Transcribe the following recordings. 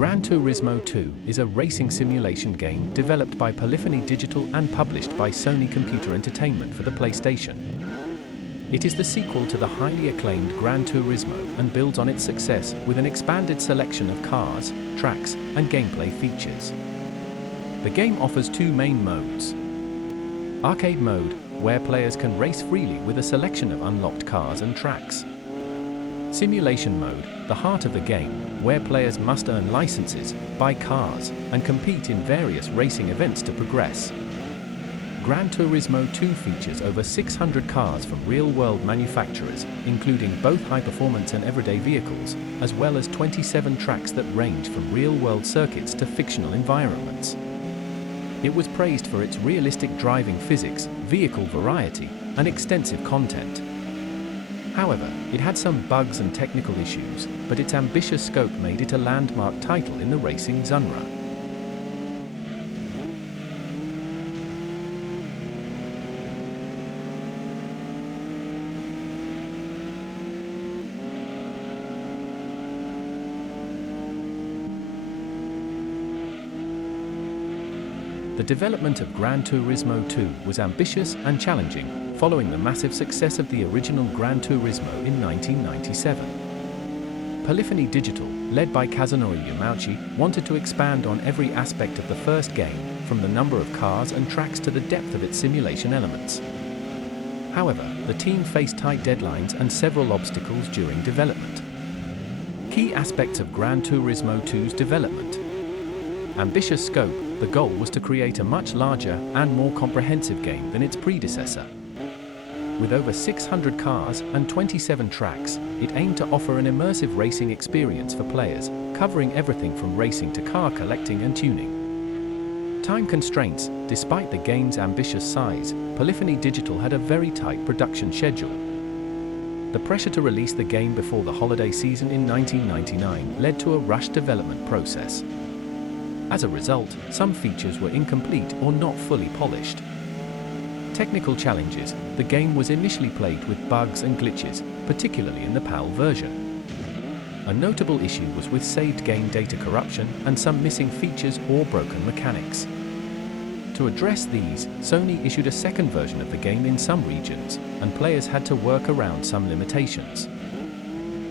Gran Turismo 2 is a racing simulation game developed by Polyphony Digital and published by Sony Computer Entertainment for the PlayStation. It is the sequel to the highly acclaimed Gran Turismo and builds on its success with an expanded selection of cars, tracks, and gameplay features. The game offers two main modes. Arcade mode, where players can race freely with a selection of unlocked cars and tracks. Simulation mode, the heart of the game, where players must earn licenses, buy cars, and compete in various racing events to progress. Gran Turismo 2 features over 600 cars from real-world manufacturers, including both high-performance and everyday vehicles, as well as 27 tracks that range from real-world circuits to fictional environments. It was praised for its realistic driving physics, vehicle variety, and extensive content. However, it had some bugs and technical issues, but its ambitious scope made it a landmark title in the racing genre. The development of Gran Turismo 2 was ambitious and challenging, following the massive success of the original Gran Turismo in 1997. Polyphony Digital, led by Kazunori Yamauchi, wanted to expand on every aspect of the first game, from the number of cars and tracks to the depth of its simulation elements. However, the team faced tight deadlines and several obstacles during development. Key aspects of Gran Turismo 2's development. Ambitious scope. The goal was to create a much larger and more comprehensive game than its predecessor. With over 600 cars and 27 tracks, it aimed to offer an immersive racing experience for players, covering everything from racing to car collecting and tuning. Time constraints. Despite the game's ambitious size, Polyphony Digital had a very tight production schedule. The pressure to release the game before the holiday season in 1999 led to a rushed development process. As a result, some features were incomplete or not fully polished. Technical challenges. The game was initially plagued with bugs and glitches, particularly in the PAL version. A notable issue was with saved game data corruption and some missing features or broken mechanics. To address these, Sony issued a second version of the game in some regions, and players had to work around some limitations.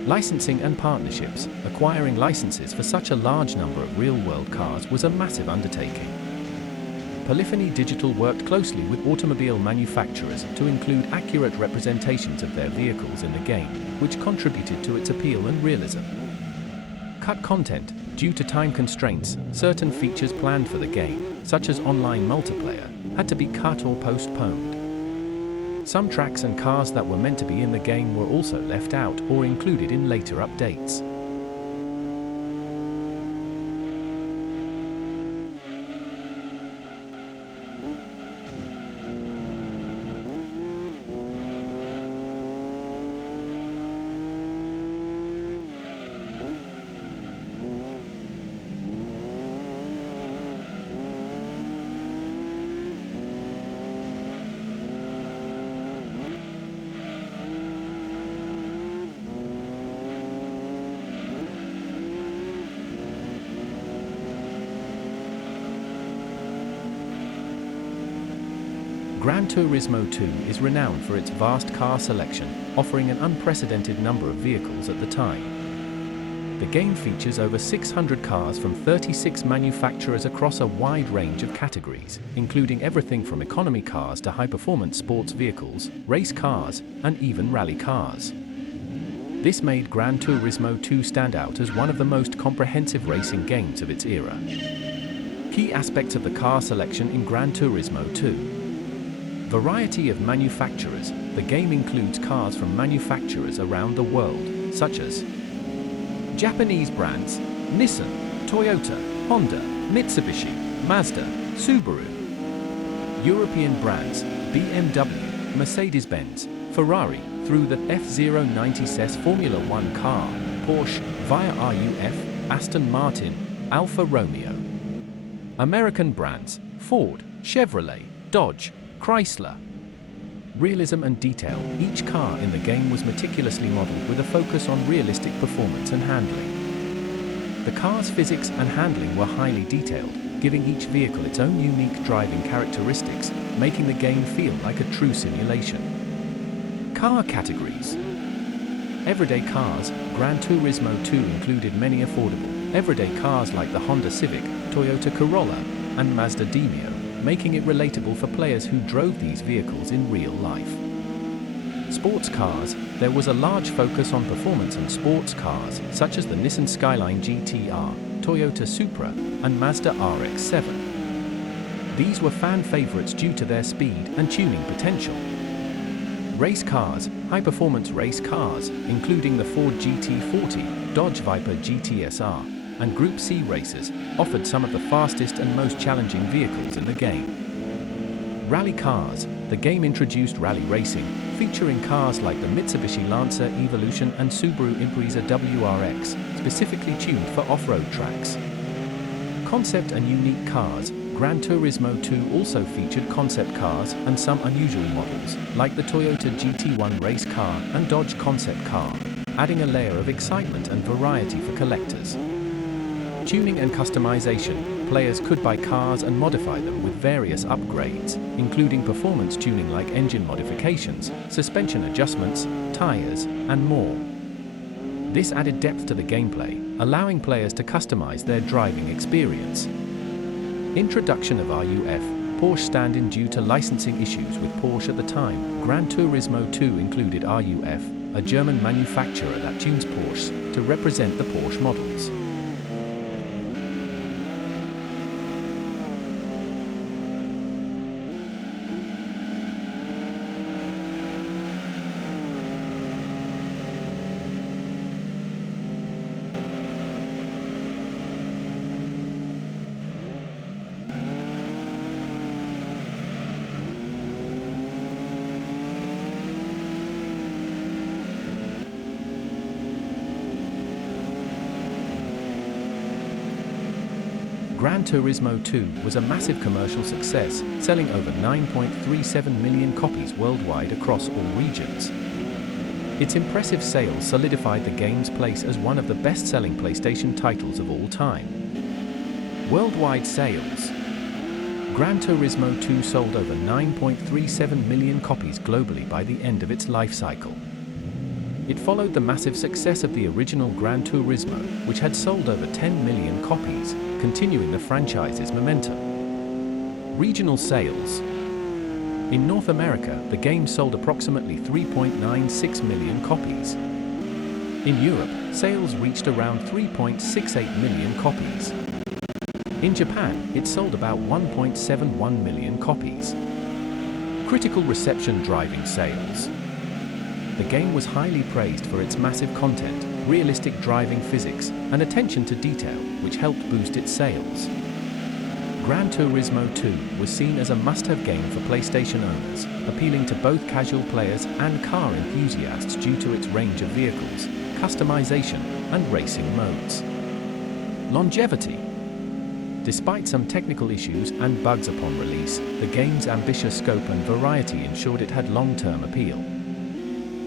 Licensing and partnerships. Acquiring licenses for such a large number of real-world cars was a massive undertaking. Polyphony Digital worked closely with automobile manufacturers to include accurate representations of their vehicles in the game, which contributed to its appeal and realism. Cut content. Due to time constraints, certain features planned for the game, such as online multiplayer, had to be cut or postponed. Some tracks and cars that were meant to be in the game were also left out or included in later updates. Gran Turismo 2 is renowned for its vast car selection, offering an unprecedented number of vehicles at the time. The game features over 600 cars from 36 manufacturers across a wide range of categories, including everything from economy cars to high-performance sports vehicles, race cars, and even rally cars. This made Gran Turismo 2 stand out as one of the most comprehensive racing games of its era. Key aspects of the car selection in Gran Turismo 2. Variety of manufacturers. The game includes cars from manufacturers around the world, such as Japanese brands, Nissan, Toyota, Honda, Mitsubishi, Mazda, Subaru. European brands, BMW, Mercedes-Benz, Ferrari, through the F090S Formula One car, Porsche, via RUF, Aston Martin, Alfa Romeo. American brands, Ford, Chevrolet, Dodge, Chrysler. Realism and detail. Each car in the game was meticulously modeled with a focus on realistic performance and handling. The car's physics and handling were highly detailed, giving each vehicle its own unique driving characteristics, making the game feel like a true simulation. Car categories. Everyday cars. Gran Turismo 2 included many affordable, everyday cars like the Honda Civic, Toyota Corolla, and Mazda Demio, making it relatable for players who drove these vehicles in real life. Sports cars. There was a large focus on performance and sports cars, such as the Nissan Skyline GT-R, Toyota Supra, and Mazda RX-7. These were fan favorites due to their speed and tuning potential. Race cars. High-performance race cars, including the Ford GT40, Dodge Viper GT-SR, and Group C racers, offered some of the fastest and most challenging vehicles in the game. Rally cars. The game introduced rally racing, featuring cars like the Mitsubishi Lancer Evolution and Subaru Impreza WRX, specifically tuned for off-road tracks. Concept and unique cars. Gran Turismo 2 also featured concept cars and some unusual models, like the Toyota GT1 race car and Dodge concept car, adding a layer of excitement and variety for collectors. Tuning and customization. Players could buy cars and modify them with various upgrades, including performance tuning like engine modifications, suspension adjustments, tires, and more. This added depth to the gameplay, allowing players to customize their driving experience. Introduction of RUF, Porsche stand-in due to licensing issues with Porsche at the time. Gran Turismo 2 included RUF, a German manufacturer that tunes Porsche to represent the Porsche models. Gran Turismo 2 was a massive commercial success, selling over 9.37 million copies worldwide across all regions. Its impressive sales solidified the game's place as one of the best-selling PlayStation titles of all time. Worldwide sales. Gran Turismo 2 sold over 9.37 million copies globally by the end of its life cycle. It followed the massive success of the original Gran Turismo, which had sold over 10 million copies, continuing the franchise's momentum. Regional sales. In North America, the game sold approximately 3.96 million copies. In Europe, sales reached around 3.68 million copies. In Japan, it sold about 1.71 million copies. Critical reception. Driving sales. The game was highly praised for its massive content, realistic driving physics, and attention to detail, which helped boost its sales. Gran Turismo 2 was seen as a must-have game for PlayStation owners, appealing to both casual players and car enthusiasts due to its range of vehicles, customization, and racing modes. Longevity. Despite some technical issues and bugs upon release, the game's ambitious scope and variety ensured it had long-term appeal.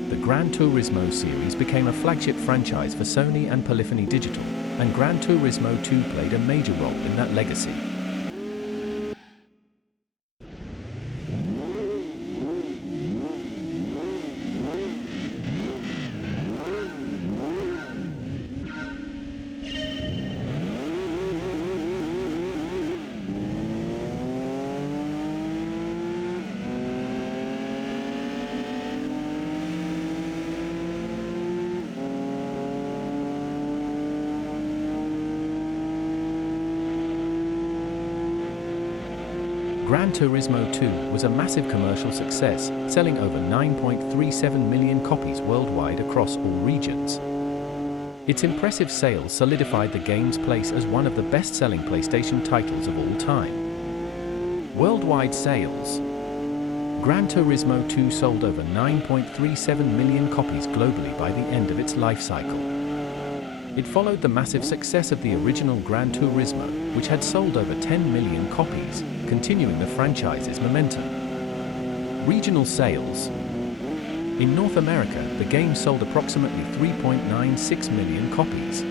The Gran Turismo series became a flagship franchise for Sony and Polyphony Digital, and Gran Turismo 2 played a major role in that legacy. Gran Turismo 2 was a massive commercial success, selling over 9.37 million copies worldwide across all regions. Its impressive sales solidified the game's place as one of the best-selling PlayStation titles of all time. Worldwide sales. Gran Turismo 2 sold over 9.37 million copies globally by the end of its life cycle. It followed the massive success of the original Gran Turismo, which had sold over 10 million copies, continuing the franchise's momentum. Regional sales. In North America, the game sold approximately 3.96 million copies.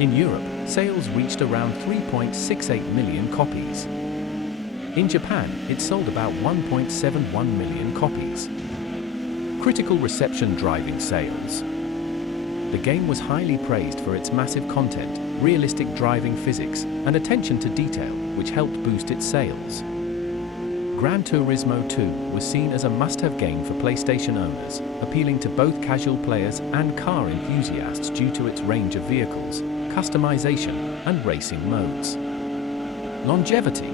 In Europe, sales reached around 3.68 million copies. In Japan, it sold about 1.71 million copies. Critical reception driving sales. The game was highly praised for its massive content, realistic driving physics, and attention to detail, which helped boost its sales. Gran Turismo 2 was seen as a must-have game for PlayStation owners, appealing to both casual players and car enthusiasts due to its range of vehicles, customization, and racing modes. Longevity.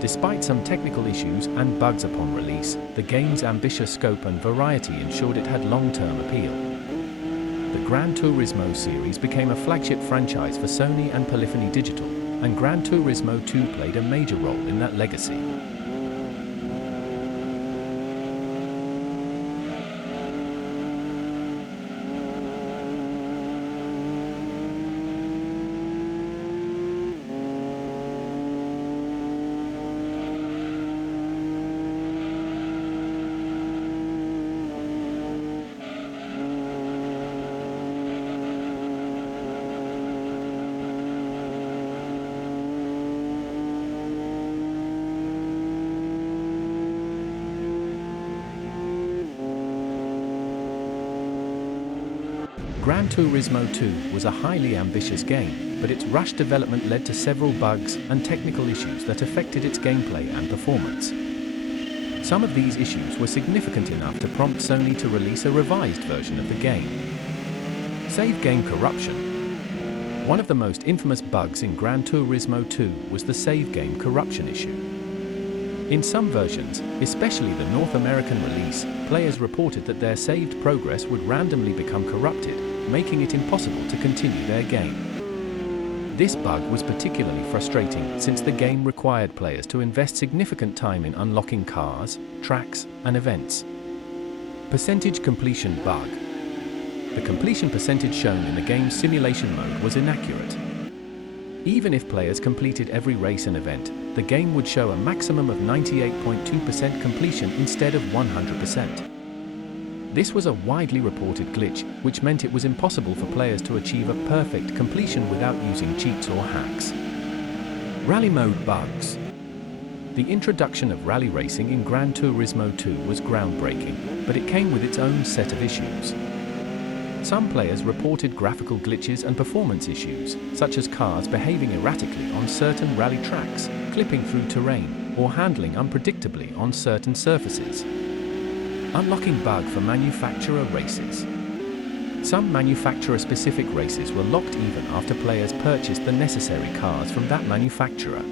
Despite some technical issues and bugs upon release, the game's ambitious scope and variety ensured it had long-term appeal. The Gran Turismo series became a flagship franchise for Sony and Polyphony Digital, and Gran Turismo 2 played a major role in that legacy. Gran Turismo 2 was a highly ambitious game, but its rushed development led to several bugs and technical issues that affected its gameplay and performance. Some of these issues were significant enough to prompt Sony to release a revised version of the game. Save game corruption. One of the most infamous bugs in Gran Turismo 2 was the save game corruption issue. In some versions, especially the North American release, players reported that their saved progress would randomly become corrupted, making it impossible to continue their game. This bug was particularly frustrating since the game required players to invest significant time in unlocking cars, tracks, and events. Percentage completion bug. The completion percentage shown in the game's simulation mode was inaccurate. Even if players completed every race and event, the game would show a maximum of 98.2% completion instead of 100%. This was a widely reported glitch, which meant it was impossible for players to achieve a perfect completion without using cheats or hacks. Rally mode bugs. The introduction of rally racing in Gran Turismo 2 was groundbreaking, but it came with its own set of issues. Some players reported graphical glitches and performance issues, such as cars behaving erratically on certain rally tracks, clipping through terrain, or handling unpredictably on certain surfaces. Unlocking bug for manufacturer races. Some manufacturer-specific races were locked even after players purchased the necessary cars from that manufacturer.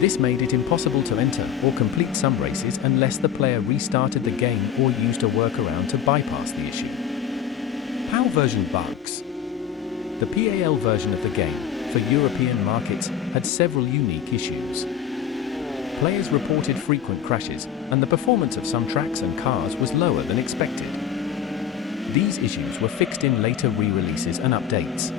This made it impossible to enter or complete some races unless the player restarted the game or used a workaround to bypass the issue. PAL version bugs. The PAL version of the game, for European markets, had several unique issues. Players reported frequent crashes, and the performance of some tracks and cars was lower than expected. These issues were fixed in later re-releases and updates.